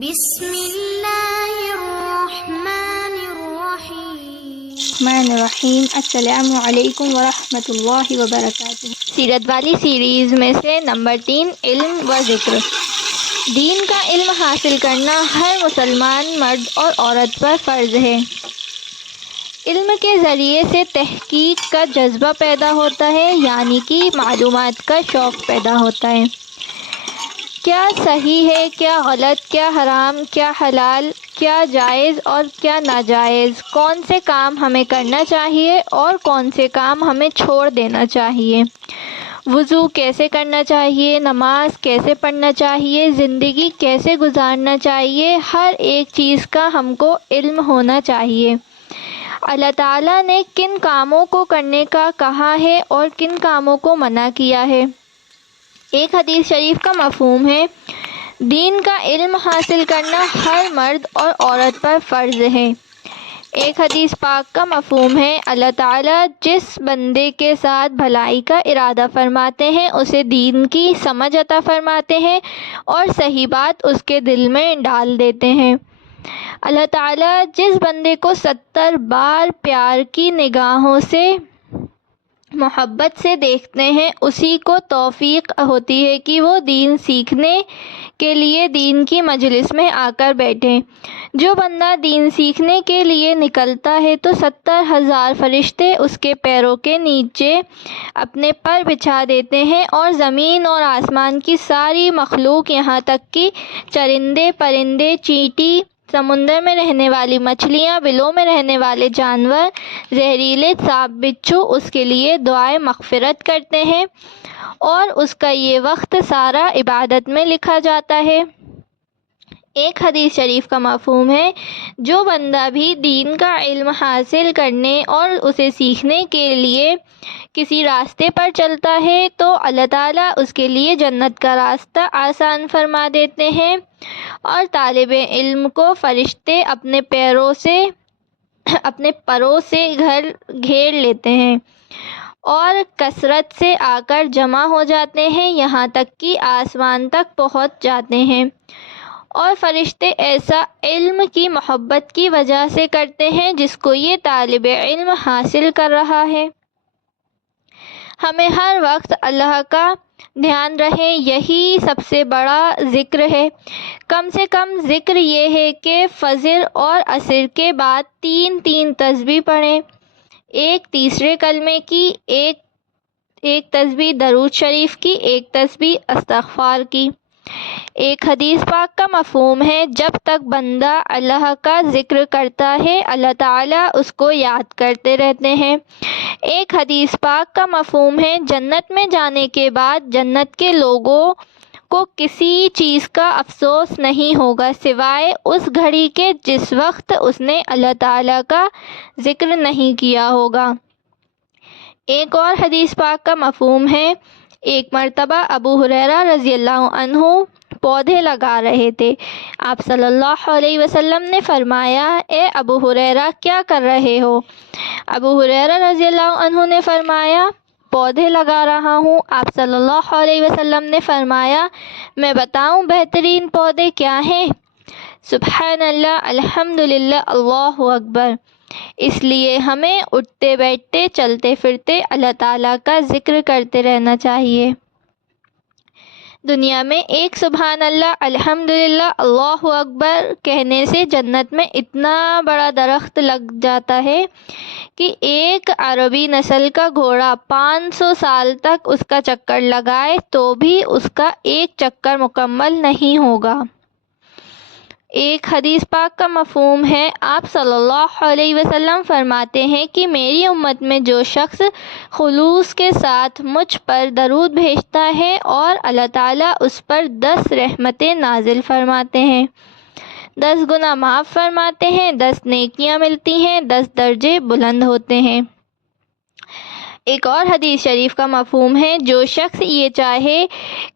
بسم اللہ الرحمن الرحیم۔ السلام علیکم ورحمۃ اللہ وبرکاتہ۔ سیرت والی سیریز میں سے نمبر 3، علم و ذکر۔ دین کا علم حاصل کرنا ہر مسلمان مرد اور عورت پر فرض ہے۔ علم کے ذریعے سے تحقیق کا جذبہ پیدا ہوتا ہے، یعنی کہ معلومات کا شوق پیدا ہوتا ہے۔ کیا صحیح ہے، کیا غلط، کیا حرام، کیا حلال، کیا جائز اور کیا ناجائز، کون سے کام ہمیں کرنا چاہیے اور کون سے کام ہمیں چھوڑ دینا چاہیے، وضو کیسے کرنا چاہیے، نماز کیسے پڑھنا چاہیے، زندگی کیسے گزارنا چاہیے، ہر ایک چیز کا ہم کو علم ہونا چاہیے۔ اللہ تعالیٰ نے کن کاموں کو کرنے کا کہا ہے اور کن کاموں کو منع کیا ہے۔ ایک حدیث شریف کا مفہوم ہے، دین کا علم حاصل کرنا ہر مرد اور عورت پر فرض ہے۔ ایک حدیث پاک کا مفہوم ہے، اللہ تعالیٰ جس بندے کے ساتھ بھلائی کا ارادہ فرماتے ہیں اسے دین کی سمجھ عطا فرماتے ہیں اور صحیح بات اس کے دل میں ڈال دیتے ہیں۔ اللہ تعالیٰ جس بندے کو 70 بار پیار کی نگاہوں سے محبت سے دیکھتے ہیں اسی کو توفیق ہوتی ہے کہ وہ دین سیکھنے کے لیے دین کی مجلس میں آ کر بیٹھیں۔ جو بندہ دین سیکھنے کے لیے نکلتا ہے تو 70,000 فرشتے اس کے پیروں کے نیچے اپنے پر بچھا دیتے ہیں اور زمین اور آسمان کی ساری مخلوق، یہاں تک کہ چرندے، پرندے، چیونٹی، سمندر میں رہنے والی مچھلیاں، بلوں میں رہنے والے جانور، زہریلے سانپ، بچھو اس کے لیے دعائے مغفرت کرتے ہیں اور اس کا یہ وقت سارا عبادت میں لکھا جاتا ہے۔ ایک حدیث شریف کا مفہوم ہے، جو بندہ بھی دین کا علم حاصل کرنے اور اسے سیکھنے کے لیے کسی راستے پر چلتا ہے تو اللہ تعالیٰ اس کے لیے جنت کا راستہ آسان فرما دیتے ہیں اور طالب علم کو فرشتے اپنے پروں سے گھیر لیتے ہیں اور کثرت سے آ کر جمع ہو جاتے ہیں، یہاں تک کہ آسمان تک پہنچ جاتے ہیں، اور فرشتے ایسا علم کی محبت کی وجہ سے کرتے ہیں جس کو یہ طالب علم حاصل کر رہا ہے۔ ہمیں ہر وقت اللہ کا دھیان رہے، یہی سب سے بڑا ذکر ہے۔ کم سے کم ذکر یہ ہے کہ فجر اور عصر کے بعد 3 تسبیح پڑھیں، ایک تیسرے کلمے کی، ایک تسبیح درود شریف کی، ایک تسبیح استغفار کی۔ ایک حدیث پاک کا مفہوم ہے، جب تک بندہ اللہ کا ذکر کرتا ہے اللہ تعالیٰ اس کو یاد کرتے رہتے ہیں۔ ایک حدیث پاک کا مفہوم ہے، جنت میں جانے کے بعد جنت کے لوگوں کو کسی چیز کا افسوس نہیں ہوگا سوائے اس گھڑی کے جس وقت اس نے اللہ تعالیٰ کا ذکر نہیں کیا ہوگا۔ ایک اور حدیث پاک کا مفہوم ہے، ایک مرتبہ ابو ہریرہ رضی اللہ عنہ پودے لگا رہے تھے۔ آپ صلی اللہ علیہ وسلم نے فرمایا، اے ابو ہریرہ کیا کر رہے ہو؟ ابو ہریرہ رضی اللہ عنہ نے فرمایا، پودے لگا رہا ہوں۔ آپ صلی اللہ علیہ وسلم نے فرمایا، میں بتاؤں بہترین پودے کیا ہیں؟ سبحان اللہ، الحمدللہ، اللہ اکبر۔ اس لیے ہمیں اٹھتے بیٹھتے چلتے پھرتے اللہ تعالیٰ کا ذکر کرتے رہنا چاہیے۔ دنیا میں ایک سبحان اللہ، الحمدللہ، اللہ اکبر کہنے سے جنت میں اتنا بڑا درخت لگ جاتا ہے کہ ایک عربی نسل کا گھوڑا 500 سال تک اس کا چکر لگائے تو بھی اس کا ایک چکر مکمل نہیں ہوگا۔ ایک حدیث پاک کا مفہوم ہے، آپ صلی اللہ علیہ وسلم فرماتے ہیں کہ میری امت میں جو شخص خلوص کے ساتھ مجھ پر درود بھیجتا ہے اور اللہ تعالیٰ اس پر 10 رحمتیں نازل فرماتے ہیں، 10 گناہ معاف فرماتے ہیں، 10 نیکیاں ملتی ہیں، 10 درجے بلند ہوتے ہیں۔ ایک اور حدیث شریف کا مفہوم ہے، جو شخص یہ چاہے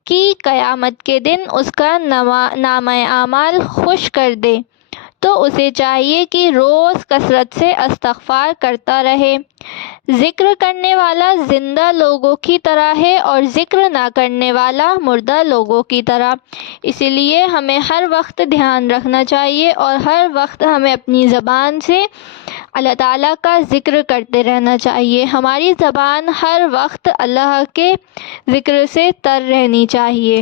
کہ قیامت کے دن اس کا نامہ اعمال خوش کر دے تو اسے چاہیے کہ روز کثرت سے استغفار کرتا رہے۔ ذکر کرنے والا زندہ لوگوں کی طرح ہے اور ذکر نہ کرنے والا مردہ لوگوں کی طرح، اسی لیے ہمیں ہر وقت دھیان رکھنا چاہیے اور ہر وقت ہمیں اپنی زبان سے اللہ تعالیٰ کا ذکر کرتے رہنا چاہیے۔ ہماری زبان ہر وقت اللہ کے ذکر سے تر رہنی چاہیے۔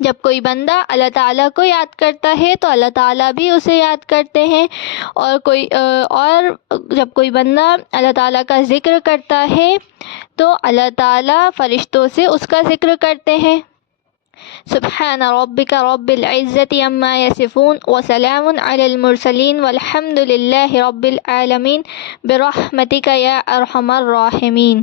جب کوئی بندہ اللہ تعالیٰ کو یاد کرتا ہے تو اللہ تعالیٰ بھی اسے یاد کرتے ہیں، اور جب کوئی بندہ اللہ تعالیٰ کا ذکر کرتا ہے تو اللہ تعالیٰ فرشتوں سے اس کا ذکر کرتے ہیں۔ سبحان ربک رب العزت عما یصفون وسلام علی المرسلین والحمد للہ رب العالمین برحمتک یا ارحم الراحمین۔